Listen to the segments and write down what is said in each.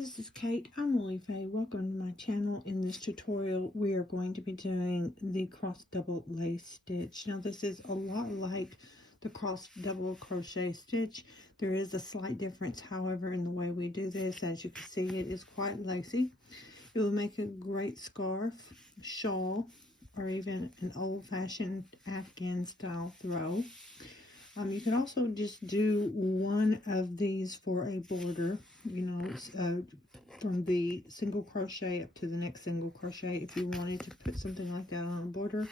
this is Kate. I'm Woolly Faye. Welcome to my channel. In this tutorial, we are going to be doing the cross double lace stitch. Now, this is a lot like the cross double crochet stitch. There is a slight difference, however, in the way we do this. As you can see, it is quite lacy. It will make a great scarf, shawl, or even an old-fashioned Afghan style throw. You can also just do one of these for a border, from the single crochet up to the next single crochet if you wanted to put something like that on a border.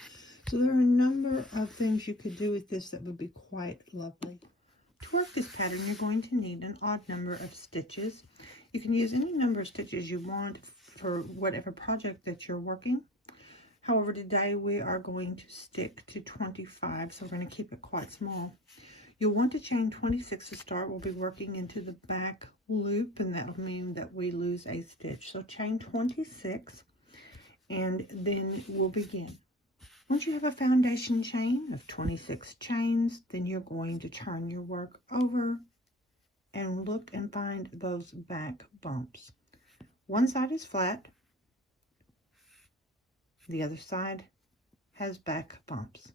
So there are a number of things you could do with this that would be quite lovely. To work this pattern, you're going to need an odd number of stitches. You can use any number of stitches you want for whatever project that you're working. However, today we are going to stick to 25, so we're going to keep it quite small. You'll want to chain 26 to start. We'll be working into the back loop, and that'll mean that we lose a stitch. So chain 26, and then we'll begin. Once you have a foundation chain of 26 chains, then you're going to turn your work over and look and find those back bumps. One side is flat. The other side has back bumps.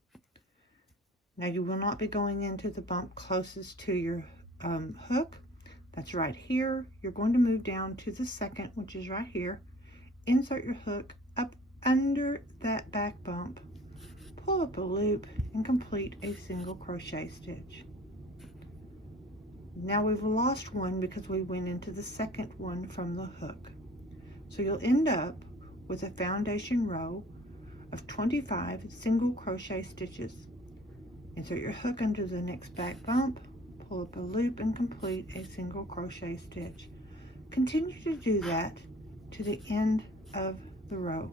Now you will not be going into the bump closest to your hook. That's right here. You're going to move down to the second, which is right here. Insert your hook up under that back bump. Pull up a loop and complete a single crochet stitch. Now we've lost one because we went into the second one from the hook. So you'll end up with a foundation row of 25 single crochet stitches. Insert your hook under the next back bump, pull up a loop, and complete a single crochet stitch. Continue to do that to the end of the row.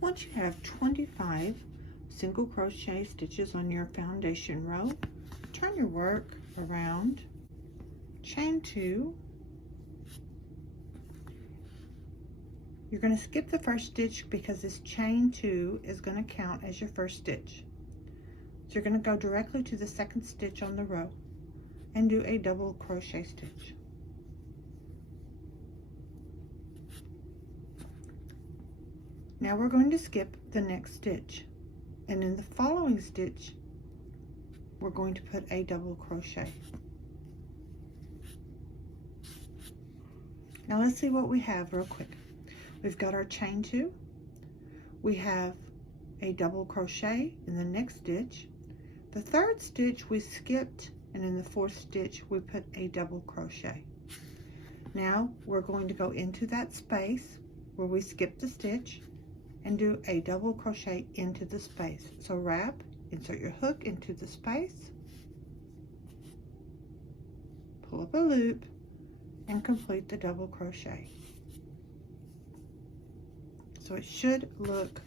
Once you have 25 single crochet stitches on your foundation row, turn your work around, chain 2. You're going to skip the first stitch because this chain 2 is going to count as your first stitch. So you're going to go directly to the second stitch on the row and do a double crochet stitch. Now we're going to skip the next stitch, and in the following stitch we're going to put a double crochet. Now let's see what we have real quick. We've got our chain 2, we have a double crochet in the next stitch, the third stitch we skipped, and in the fourth stitch we put a double crochet. Now we're going to go into that space where we skipped the stitch and do a double crochet into the space. So wrap, insert your hook into the space, pull up a loop, and complete the double crochet. So it should look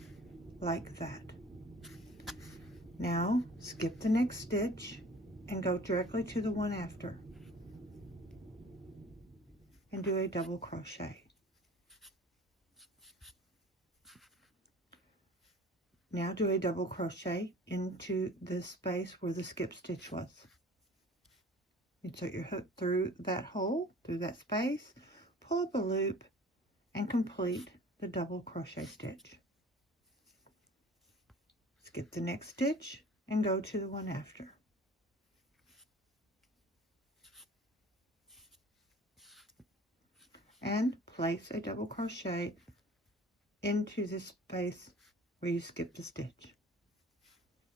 like that. Now skip the next stitch and go directly to the one after and do a double crochet. Now do a double crochet into the space where the skip stitch was. Insert your hook through that hole, through that space, pull up a loop, and complete the double crochet stitch. Skip the next stitch and go to the one after. And place a double crochet into the space where you skipped the stitch.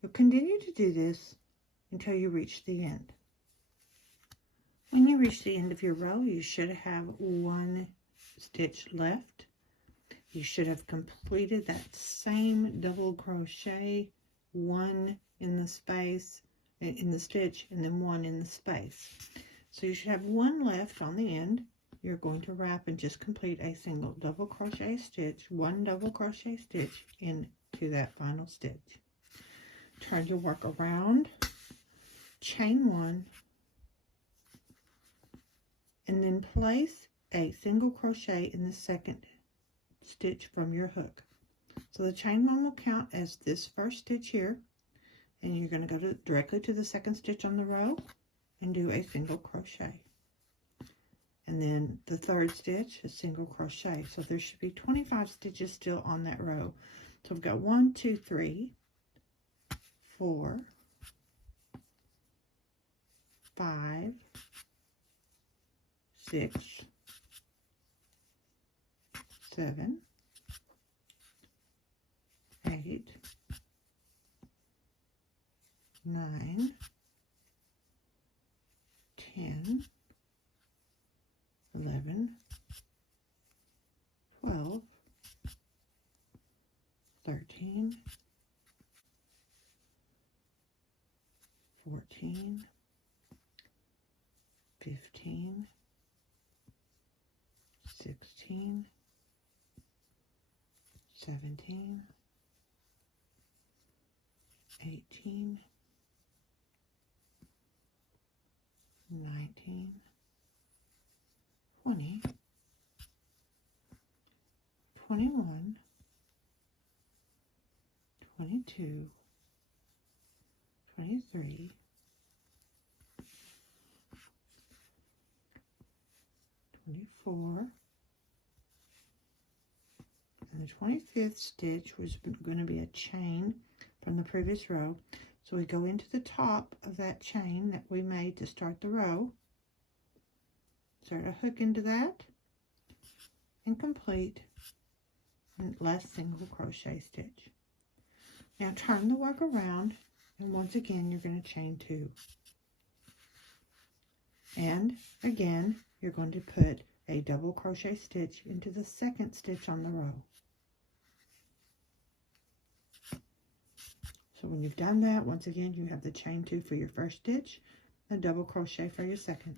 You'll continue to do this until you reach the end. When you reach the end of your row, you should have one stitch left. You should have completed that same double crochet, one in the space, in the stitch, and then one in the space. So you should have one left on the end. You're going to wrap and just complete a single double crochet stitch, one double crochet stitch into that final stitch. Turn your work around, chain 1, and then place a single crochet in the second stitch from your hook. So the chain 1 will count as this first stitch here, and you're going to go directly to the second stitch on the row and do a single crochet. and then the third stitch, a single crochet. So there should be 25 stitches still on that row. So we've got 1, 2, 3, 4, 5, 6, 7, 8, 9, 10, 11, 12, 13, 14, 15, 16, 17, 18, 19, 20, 21, 22, 23, 24, and the 25th stitch was going to be a chain from the previous row. So we go into the top of that chain that we made to start the row, start a hook into that, and complete the last single crochet stitch. Now turn the work around, and once again you're going to chain 2. And again, you're going to put a double crochet stitch into the second stitch on the row. So when you've done that, once again, you have the chain 2 for your first stitch, a double crochet for your second.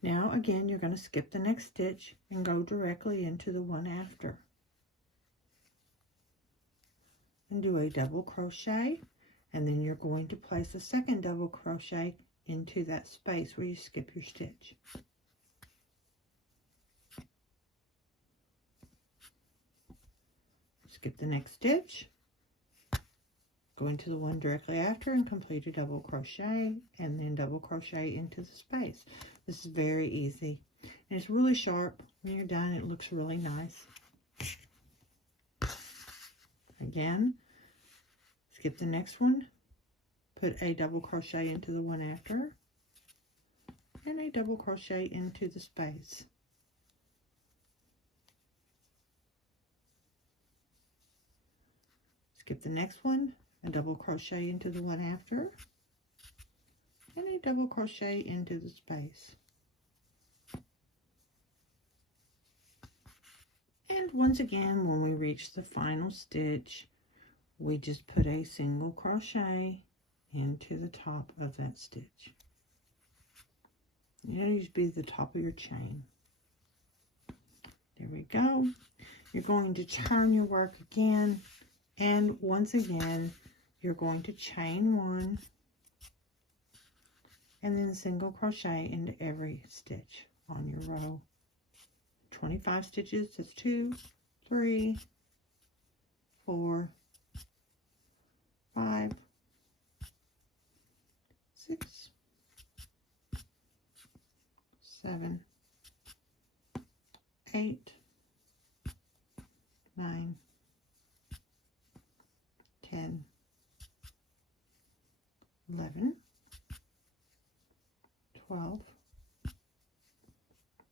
Now again, you're going to skip the next stitch and go directly into the one after. And do a double crochet, and then you're going to place a second double crochet into that space where you skip your stitch. Skip the next stitch, go into the one directly after and complete a double crochet, and then double crochet into the space. This is very easy, and it's really sharp. When you're done, it looks really nice. Again, skip the next one, put a double crochet into the one after, and a double crochet into the space. Skip the next one, a double crochet into the one after, and a double crochet into the space. And once again, when we reach the final stitch, we just put a single crochet into the top of that stitch. It'll just be the top of your chain. There we go. You're going to turn your work again, and once again, you're going to chain 1 and then single crochet into every stitch on your row. 25 stitches, that's 2, 3, 4, 5, 6, 7, 8, 9, 10, 11, 12,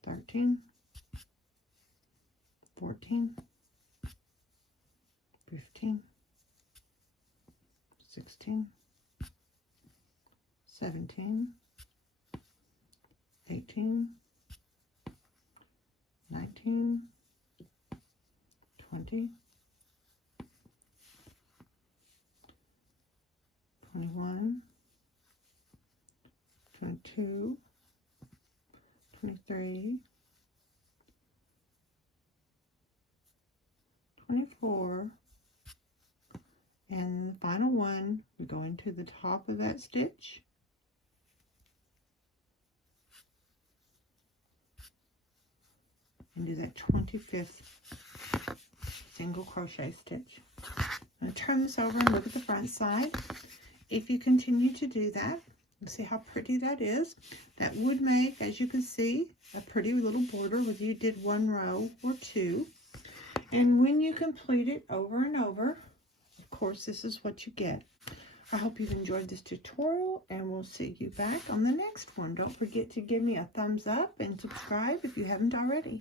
13, 14, 15, 16, 17, 18, 19, 20, 21, 22, 23, 24, and the final one, we go into the top of that stitch, and do that 25th single crochet stitch. I'm going to turn this over and look at the front side. If you continue to do that, See how pretty that is? That would make, as you can see, a pretty little border whether you did one row or two. And when you complete it over and over, of course, this is what you get. I hope you've enjoyed this tutorial, and we'll see you back on the next one. Don't forget to give me a thumbs up and subscribe if you haven't already.